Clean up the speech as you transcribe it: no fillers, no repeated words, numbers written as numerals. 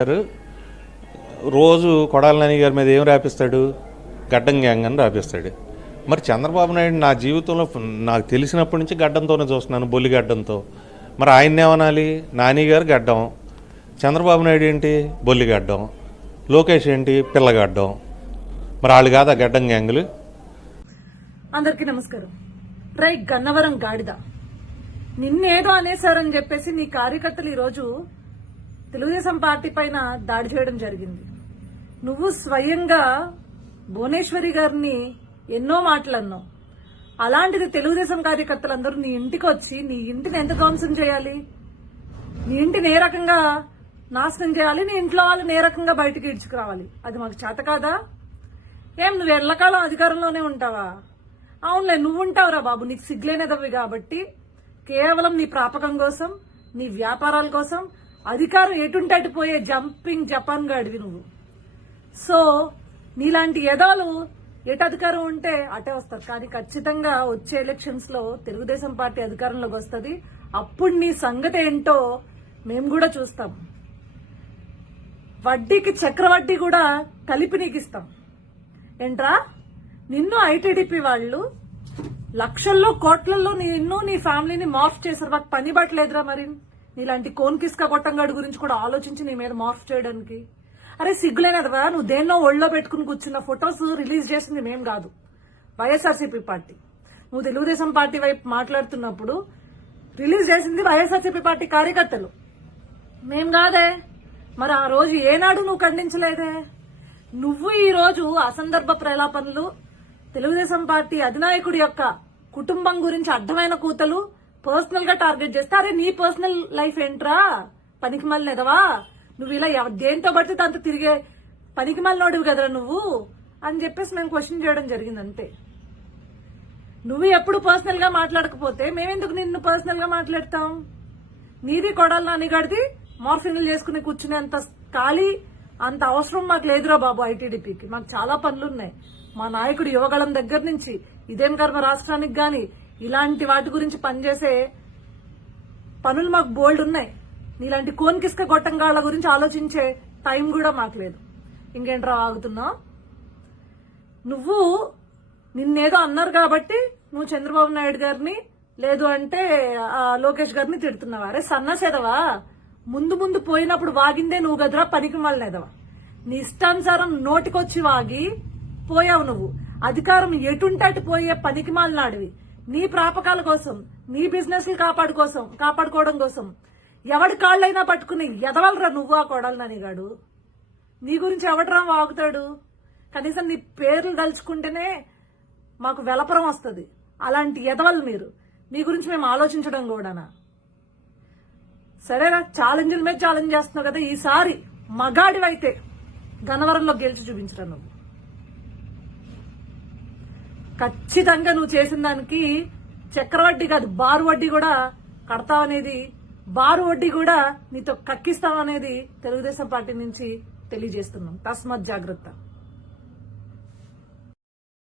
గారు రోజు కొడాలి నాని గారి మీద ఏం రాపిస్తాడు? గడ్డం గ్యాంగ్ అని రాపిస్తాడు. మరి చంద్రబాబు నాయుడు నా జీవితంలో నాకు తెలిసినప్పటి నుంచి గడ్డంతోనే చూస్తున్నాను, బొల్లి గడ్డంతో. మరి ఆయన్ని ఏమనాలి? నాని గారు గడ్డం, చంద్రబాబు నాయుడు ఏంటి? బొల్లి గడ్డం, లోకేష్ ఏంటి? పిల్లగడ్డం. మరి వాళ్ళు కాదా గడ్డం గ్యాంగులు? అందరికీ నమస్కారం. రై గన్నవరం గాడిద, నిన్నేదో అనేశారని చెప్పేసి నీ కార్యకర్తలు ఈరోజు తెలుగుదేశం పార్టీ పైన దాడి చేయడం జరిగింది. నువ్వు స్వయంగా భువనేశ్వరి గారిని ఎన్నో మాటలు అన్నావు. అలాంటిది తెలుగుదేశం కార్యకర్తలందరూ నీ ఇంటికి వచ్చి నీ ఇంటిని ఎంత ధ్వంసం చేయాలి, నీ ఇంటిని ఏ రకంగా నాశనం చేయాలి, నీ ఇంట్లో వాళ్ళని ఏ రకంగా బయటకు ఇడ్చుకురావాలి, అది మాకు చేత కాదా? ఏం నువ్వు ఎల్లకాలం అధికారంలోనే ఉంటావా? అవునులే, నువ్వు ఉంటావురా బాబు, నీకు సిగ్గులేనిదవి కాబట్టి కేవలం నీ ప్రాపకం కోసం, నీ వ్యాపారాల కోసం అధికారం ఎటుంటే అటు పోయే జంపింగ్ జపాన్ గాడివి నువ్వు. సో నీలాంటి ఎదాలు ఎటు అధికారం ఉంటే అటే వస్తారు. కానీ ఖచ్చితంగా వచ్చే ఎలక్షన్స్ లో తెలుగుదేశం పార్టీ అధికారంలోకి వస్తుంది. అప్పుడు నీ సంగతి ఏంటో మేము కూడా చూస్తాం. వడ్డీకి చక్రవడ్డీ కూడా కలిపి నీకు ఇస్తాం. ఏంట్రా, నిన్ను ఐటీడీపీ వాళ్ళు లక్షల్లో కోట్లలో నిన్ను నీ ఫ్యామిలీని మార్ఫ్ చేశారు. మాకు పని పట్టలేదురా మరి నీలాంటి కోన్కిస్కా కొట్టంగాడి గురించి కూడా ఆలోచించి నీ మీద మార్ఫ్ చేయడానికి? అరే సిగ్గులేనదవా, నువ్వు దేన్నో ఒళ్ళో పెట్టుకుని కూర్చున్న ఫొటోస్ రిలీజ్ చేసింది మేం కాదు, వైఎస్ఆర్సీపీ పార్టీ. నువ్వు తెలుగుదేశం పార్టీ వైపు మాట్లాడుతున్నప్పుడు రిలీజ్ చేసింది వైఎస్ఆర్సీపీ పార్టీ కార్యకర్తలు, మేం కాదే. మరి ఆ రోజు ఏనాడు నువ్వు ఖండించలేదే. నువ్వు ఈ రోజు అసందర్భ ప్రలాపనలు, తెలుగుదేశం పార్టీ అధినాయకుడి యొక్క కుటుంబం గురించి అడ్డమైన కూతలు పర్సనల్ గా టార్గెట్ చేస్తే, అరే నీ పర్సనల్ లైఫ్ ఏంట్రా పనికి మళ్ళీ నువ్వు ఇలా దేంతో పడితే దాంతో తిరిగే పనికి మళ్ళీ కదరా నువ్వు అని చెప్పేసి మేము క్వశ్చన్ చేయడం జరిగింది అంతే. నువ్వు ఎప్పుడు పర్సనల్ గా మాట్లాడకపోతే మేమెందుకు నిన్ను పర్సనల్ గా మాట్లాడతాం? నీది కొడాలి నాని గడిది మార్ఫింగ్లు చేసుకుని కూర్చునే అంత ఖాళీ అంత అవసరం మాకు లేదురా బాబు. ఐటీడీపీకి మాకు చాలా పనులున్నాయి. మా నాయకుడు యువగళం దగ్గర నుంచి ఇదేం కర్మ రాష్ట్రానికి గాని ఇలాంటి వాటి గురించి పనిచేసే పనులు మాకు బోల్డ్ ఉన్నాయి. నీలాంటి కోన్కిస్క గొట్టంగాళ్ల గురించి ఆలోచించే టైం కూడా మాకు లేదు. ఇంకేంట్రా ఆగుతున్నావు? నువ్వు నిన్నేదో అన్నారు కాబట్టి నువ్వు చంద్రబాబు నాయుడు గారిని లేదు అంటే లోకేష్ గారిని తిడుతున్నావా? అరే సన్నసేదవా, ముందు ముందు పోయినప్పుడు వాగిందే నువ్వు గదరా పనికి మళ్ళనేదవా. నీ ఇష్టానుసారం నోటికొచ్చి వాగి పోయావు నువ్వు. అధికారం ఎటుంటే అటు పోయే పనికి మాలినాడివి. నీ ప్రాపకాల కోసం, నీ బిజినెస్ కాపాడుకోవడం కోసం ఎవడి కాళ్ళైనా పట్టుకుని ఎదవలరా నువ్వు. ఆ కొడాలి నానిగాడు నీ గురించి ఎవడరా వాగుతాడు? కనీసం నీ పేర్లు దలుచుకుంటేనే మాకు వెలపరం వస్తుంది. అలాంటి ఎదవలు మీరు. నీ గురించి మేము ఆలోచించడం కూడానా? సరేనా, ఛాలెంజ్ల మీద ఛాలెంజ్ చేస్తున్నావు కదా, ఈసారి మగాడివైతే గన్నవరంలో గెలిచి చూపించరా నువ్వు. ఖచ్చితంగా నువ్వు చేసిన దానికి చక్రవడ్డీ కాదు, బారు వడ్డీ కూడా కడతావనేది, బారు వడ్డీ కూడా నీతో కక్కిస్తావనేది తెలుగుదేశం పార్టీ నుంచి తెలియజేస్తున్నాం. తస్మత్ జాగ్రత్త.